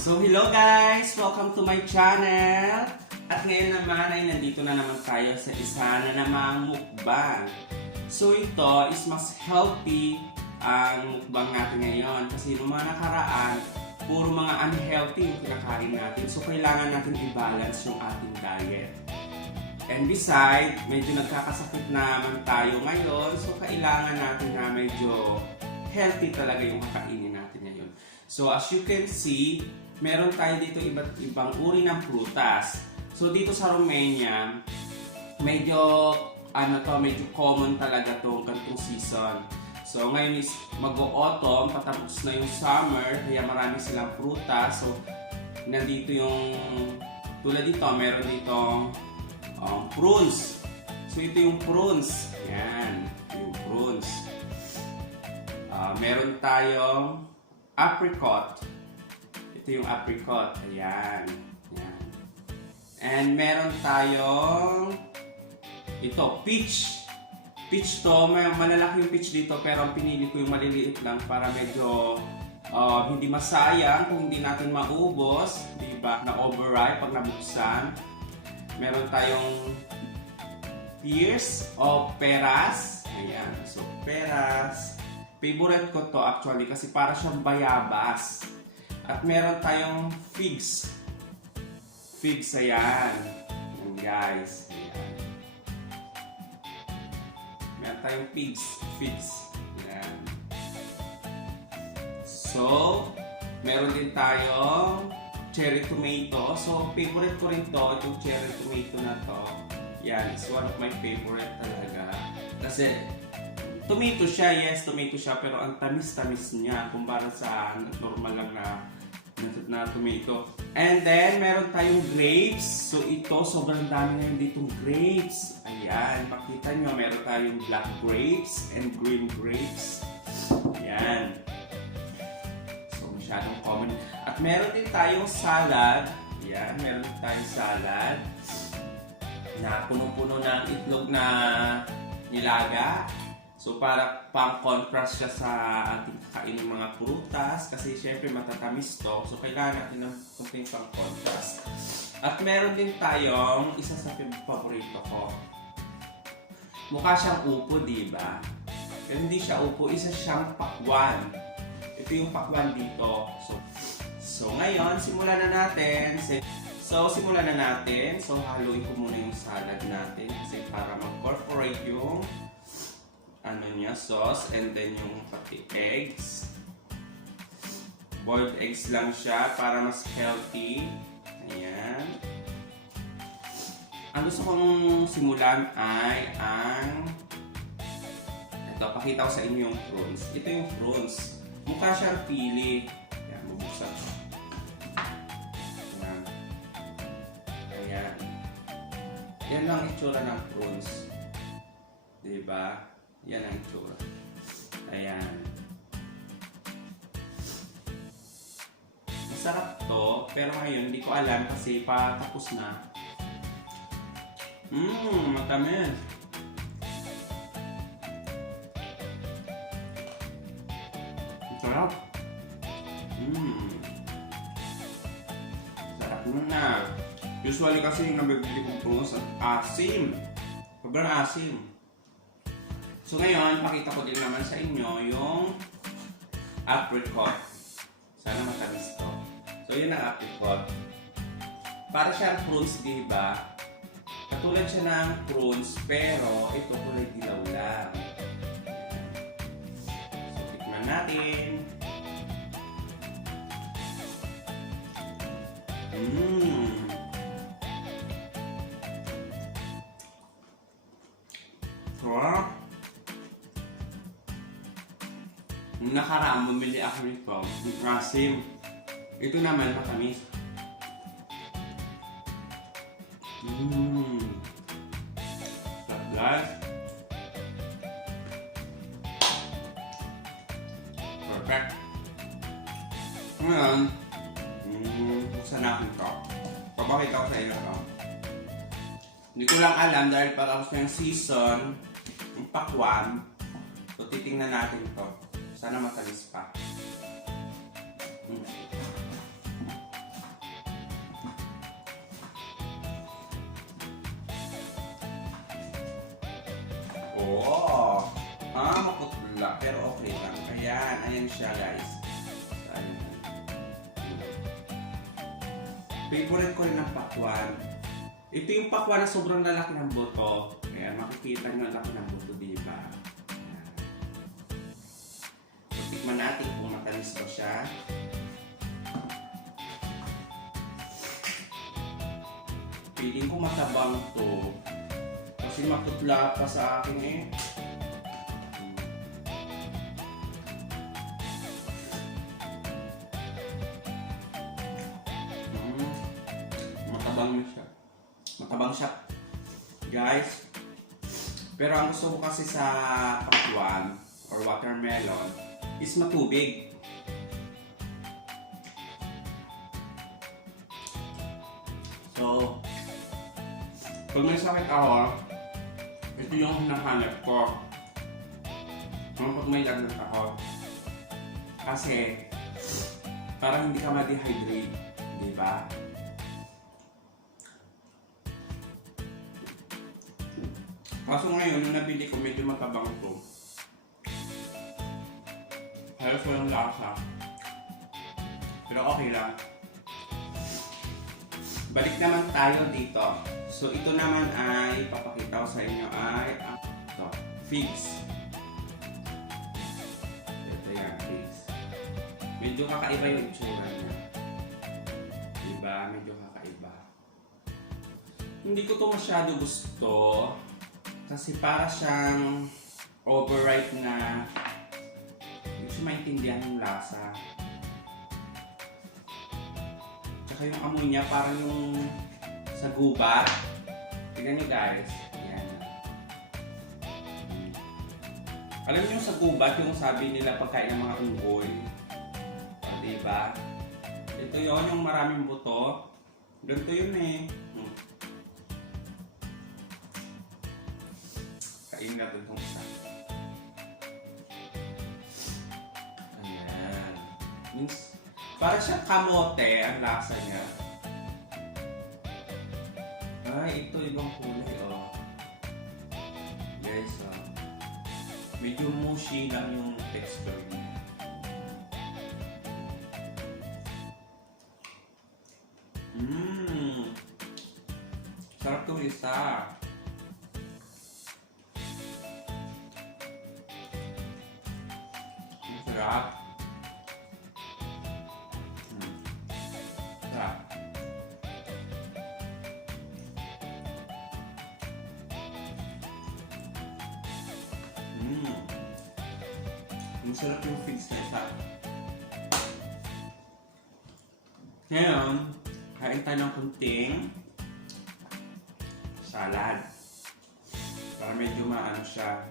So hello guys! Welcome to my channel! At ngayon naman ay nandito na naman tayo sa isa na namang mukbang. So ito is mas healthy ang mukbang natin ngayon kasi noong mga nakaraan, puro mga unhealthy yung kinakain natin. So kailangan natin i-balance yung ating diet. And beside, medyo nagkakasakit naman tayo ngayon, so kailangan natin na medyo healthy talaga yung kakainin natin ngayon. So as you can see, meron tayo dito iba't ibang uri ng prutas. So dito sa Romania, medyo medyo common talaga tong ganitong season. So ngayon is mag-autumn, patapos na yung summer, kaya marami silang prutas. So nandito yung tulad dito, meron dito prunes. So ito yung prunes. Yan, yung prunes. Meron tayong apricot. Ito yung apricot. Ayan. Ayan. And meron tayong ito, peach. Peach to. May malalaki yung peach dito pero ang pinili ko yung maliliit lang para medyo hindi masayang kung hindi natin maubos. Diba? Na-overripe pag nabuksan. Meron tayong pears o peras. Ayan. So, peras. Favorite ko to actually kasi para siyang bayabas. At meron tayong figs. Figs, ayan. Ayan guys. Ayan. Meron tayong figs. Ayan. So, meron din tayong cherry tomato. So, favorite ko rin to, yung cherry tomato na to. Yan, it's one of my favorite talaga. Kasi, tomato siya, yes, tomato siya, pero ang tamis-tamis niya kumpara sa normal lang na tomato. And then, meron tayong grapes. So, ito, sobrang dami ngayon ditong grapes. Ayan, makita nyo, meron tayong black grapes and green grapes. Ayan. So, masyadong common. At meron din tayong salad. Ayan, meron din tayong salad na punong-puno ng itlog na nilaga. So, para pang-contrast siya sa ating kakainin mga prutas kasi syempre matatamis to. So, kailangan natin ng kunting pang-contrast. At meron din tayong isa sa paborito ko. Mukha siyang upo, diba? Pero hindi siya upo, isa siyang pakwan. Ito yung pakwan dito. So ngayon, simulan na natin. So, haluin ko muna yung salad natin kasi para mag-incorporate yung sauce, and then yung pati eggs. Boiled eggs lang siya para mas healthy. Ayan. Ang gusto kong simulan ay ito, pakita ko sa inyo yung prunes. Ito yung prunes. Mukha siyang pili. Ayan, bubuksan ko. Ayan. Ayan. Yan lang itsura ng prunes. Diba? Yan ang itsura. Ayan. Masarap to, pero ngayon hindi ko alam kasi patapos na. Matamis. Masarap. Sarap na. Usually kasi yung nabibili kong prunes at asim. Sobrang asim. So ngayon, pakita ko din naman sa inyo yung apricot. Sana matamis to. So yun ang apricot. Para siyang prunes, diba? Katulad siya ng prunes, pero ito kulay dilaw lang. So tikman natin. Sarap. Nung nakaraan, bumili ako nito. Yung asim. Ito naman, matamis. Sarap guys. Perfect. Ngayon, buksan natin ito. Papakita ko sa inyo ito. Hindi ko lang alam dahil para sa yung season, yung pakwan. So, titingnan natin ito. Sana matamis pa. siya guys. Ayun. Favorite ko rin ang pakwan. Ito yung pakwan na sobrang lalaki ng buto. Ayan, makikita nyo ang laki ng buto, diba? Ayan. So, tikman natin kung matamis ba siya. Feeling ko matabang to. Kasi matutla pa sa akin eh. Matabang siya. Matabang siya. Guys. Pero ang gusto ko kasi sa pakwan or watermelon is matubig. So, pag may sakit ako, ito yung hinahanap ko. Pag may lagnat ako. Kasi, parang hindi ka ma-dehydrate. Diba? Kaso ngayon, yung nabili ko, medyo matabang ito. Halos walang lasa. Pero okay lang. Balik naman tayo dito. So, ito naman ay, papakita ko sa inyo ay, ito, figs. Ito yan, figs. Medyo kakaiba yung itsura niya. Diba? Medyo kakaiba. Hindi ko to masyado gusto. Kasi para siyang overripe na hindi siya maintindihan yung lasa. Tsaka yung amoy niya parang yung sa gubat. Tignan nyo guys. Ayan. Alam niyo yung sa gubat, yung sabi nila pagkain ng mga unggoy. O, diba? Ito yun, yung maraming buto. Ganito yun eh. Kain natin itong isa. Ayan. Means, para siyang kamote ang lasa niya. Ay, ito ibang kulay, oh. Guys, oh. Medyo mushy lang yung texture niya. Sarap itong isa. Sarap. Sarap. Masarap yung figs na isa. Ngayon, kain tayo ng kunting salad. Para medyo maano siya,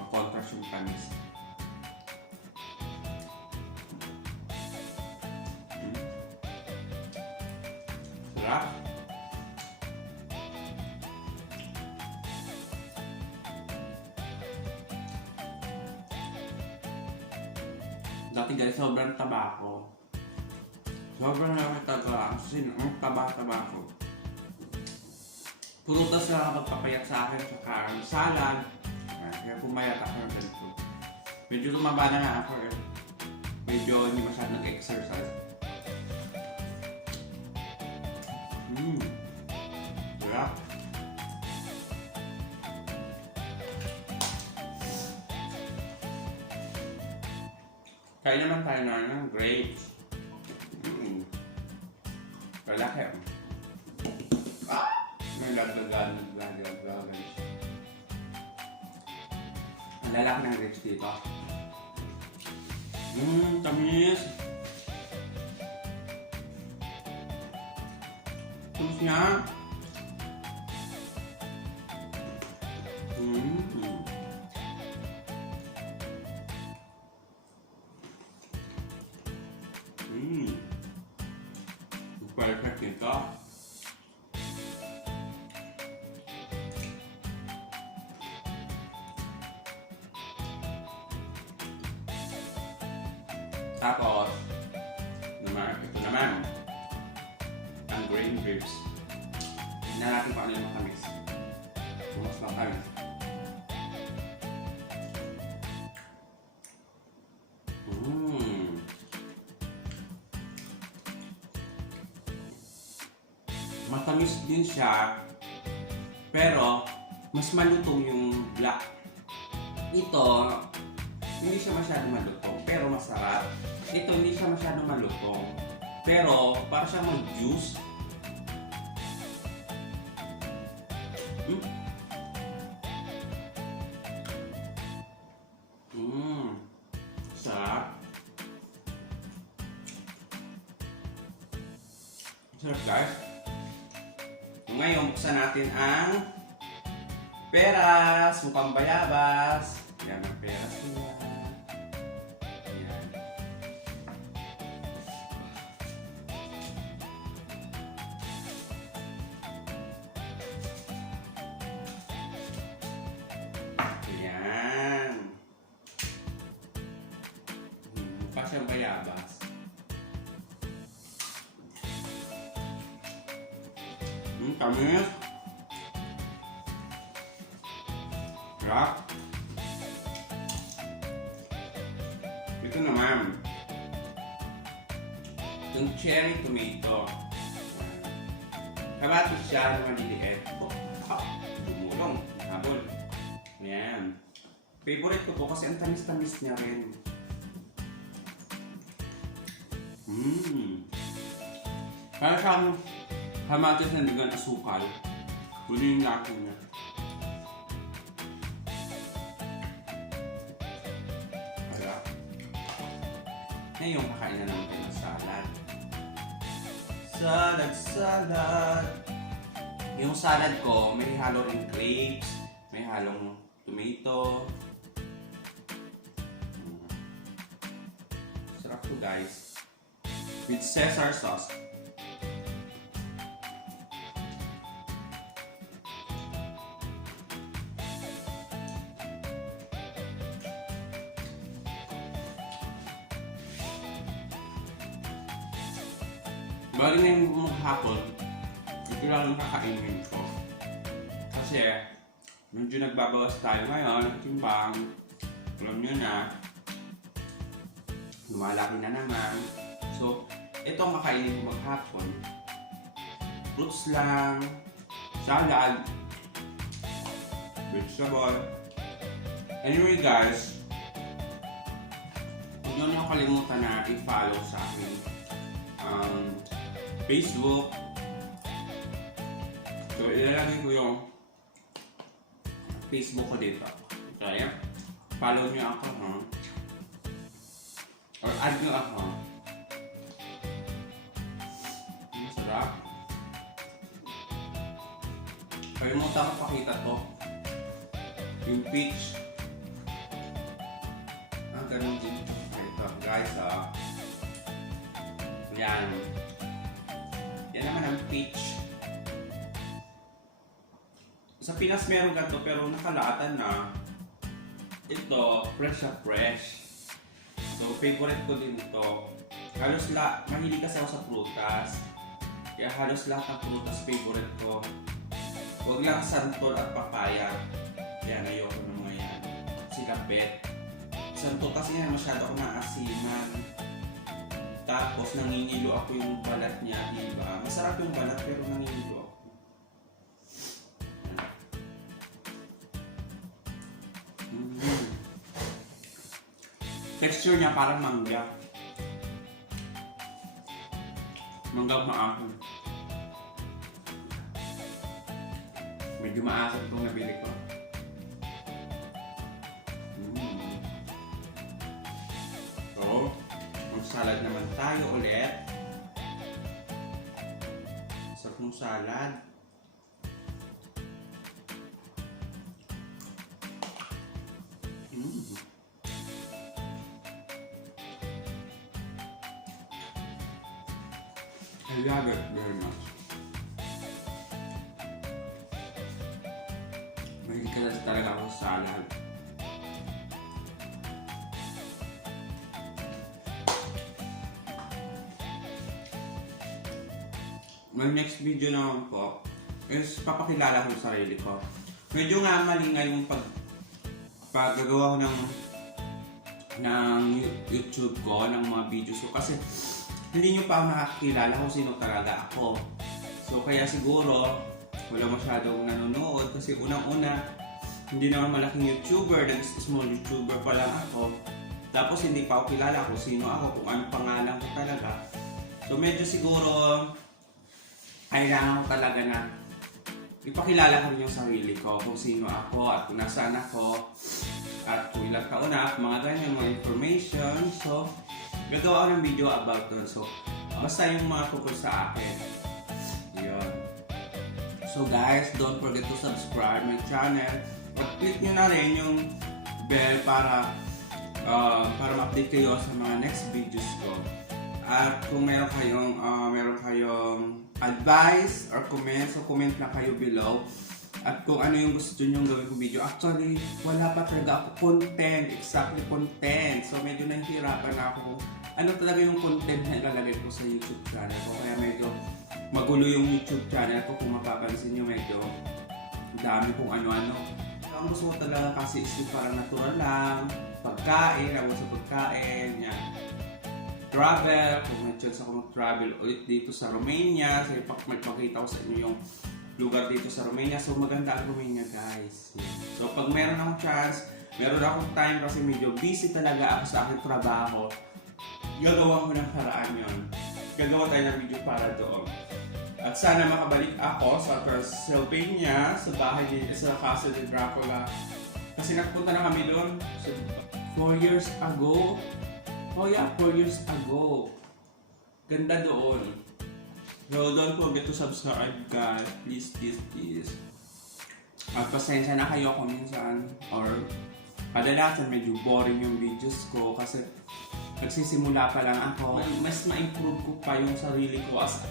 makontrast yung tamis. Sarap. Dati guys, sobrang taba ko. Sobrang nakataga. Ang taba-taba ko. Prutas na nakapagpapayat sa akin sa salad. Kaya pumayat ako ng ganito. Medyo tumaba na nga ako eh. Medyo hindi masyad nag-exercise. Sarap. Kaya naman tayo na ng grapes. Kalaki. May laglagan. Ang lalaki ng grapes dito. Tamis. Tamis niya. Perfect ito. Tapos, ito naman, ang green grapes. Tignan natin kung ano yung matamis. Mas matamis. Matamis din siya, pero mas malutong yung black. Ito, hindi siya masyadong malutong, pero masarap. Ito, hindi siya masyadong malutong, pero para siyang mag-juice. Sarap. Sarap, guys. Ngayon, buksan natin ang peras. Mukhang bayabas. Yan ang peras nila. Yan. Yan. Mukha siyang bayabas. Tamis. Sarap. Ito naman. Yung cherry tomato. Kamatis siya na maliliit. Dumulong. Habol. Ayan. Favorite ko po kasi ang tamis-tamis niya rin. Kaya siyang kamatis na digan asukal. Huli yung laki niya. Kaya. Ngayon, kakain na naman tayo ng salad. Salad. Yung salad ko, may halo rin grapes, may halong tomato. Sarap to, guys. With Caesar sauce. Bali na yung maghapon, ito lang yung kakainin ko. Kasi, medyo nagbabawas tayo ngayon ng timbang. Alam nyo na, lumalaki na naman. So, ito ang makainin ko maghapon. Fruits lang, salad, vegetable. Anyway guys, huwag nyo kalimutan na i-follow sa akin. Facebook. So, ilalagay ko yung Facebook ko dito. Okay? Follow nyo ako, ha? Or add nyo ako. Sarap. Kalimutan ko pakita to. Yung peach. Ganun din. Ito, guys, yan. Yan naman ang peach. Sa Pinas meron ganito pero nakalatan na. Ito, fresh na fresh. So, favorite ko din ito. Halos mahilig kasi ako sa prutas. Kaya halos lahat ng prutas favorite ko. Huwag lang santol at papaya. Yan, ayoko ng mga yan. Silapet. Santol kasi yan, masyado ako naasiman. Tapos nangingilo ako yung balat niya, diba? Masarap yung balat pero nangingilo ako. Texture niya parang mangga. Mangga maasim. Medyo maasim itong nabili ko. Salad naman tayo ulit. Sarap ng salad. I love it very much. Mahilig ka talaga ako sa salad. May next video naman po is papakilala ko sa sarili ko. Medyo nga mali nga yung paggagawa ko ng YouTube ko, ng mga videos ko kasi hindi nyo pa makakilala kung sino talaga ako. So kaya siguro wala masyadong nanonood kasi unang-una hindi naman malaking YouTuber, small YouTuber pa lang ako. Tapos hindi pa ako kilala kung sino ako, kung ano pangalan ko talaga. So medyo siguro kailangan ko talaga na ipakilala ko rin yung sarili ko, kung sino ako at kung nasaan ako at kung ilang taon na, mga ganyan, mga information. So gagawa ako ng video about doon. So basta yung mga tungkol sa akin. Yun. So guys, don't forget to subscribe my channel. Click nyo na rin yung bell para ma-update kayo sa mga next videos ko. At kung meron kayong advice or comment, so comment lang kayo below. At kung ano yung gusto nyo gawin ko video. Actually, wala pa talaga ako exactly content. So medyo nahihirapan ako. Ano talaga yung content na ilalagay ko sa YouTube channel ko. Kaya medyo magulo yung YouTube channel ko. Kung mapapansin nyo, medyo dami kung ano-ano. Ang gusto ko talaga kasi is parang natural lang, pagkain, ako sa pagkain, yan. Travel, kung may chance ako mag-travel ulit dito sa Romania, so magpakita ko sa inyo yung lugar dito sa Romania. So maganda ang Romania guys. So pag meron akong chance, meron akong time kasi medyo busy talaga ako sa aking trabaho, gagawa ko ng paraan yun. Gagawa tayo ng video para doon. At sana makabalik ako sa Pennsylvania, sa bahay din, sa Castle de Dracula. Kasi nagpunta na kami doon 4 years ago. Oh yeah, 4 years ago. Ganda doon. So don't forget to subscribe guys. Please. At pasensya na kayo kung minsan or kadalasan medyo boring yung videos ko kasi nagsisimula pa lang ako. Mas ma-improve ko pa yung sarili ko as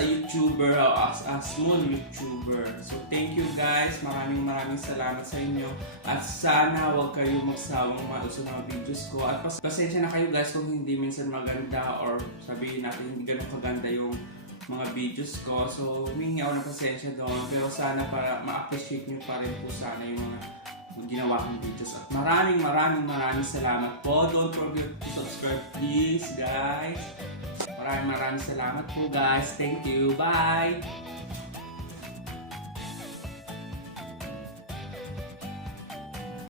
a YouTuber o as a small YouTuber. So thank you guys. Maraming salamat sa inyo. At sana huwag kayong magsawang manood sa mga videos ko. At pasensya na kayo guys kung hindi minsan maganda or sabihin natin hindi ganun kaganda yung mga videos ko. So humingi ako ng pasensya doon. Pero sana para ma-appreciate nyo pa rin po sana yung mga ginawa kong videos. At maraming salamat po. Don't forget to subscribe please guys. Maraming salamat po guys. Thank you. Bye!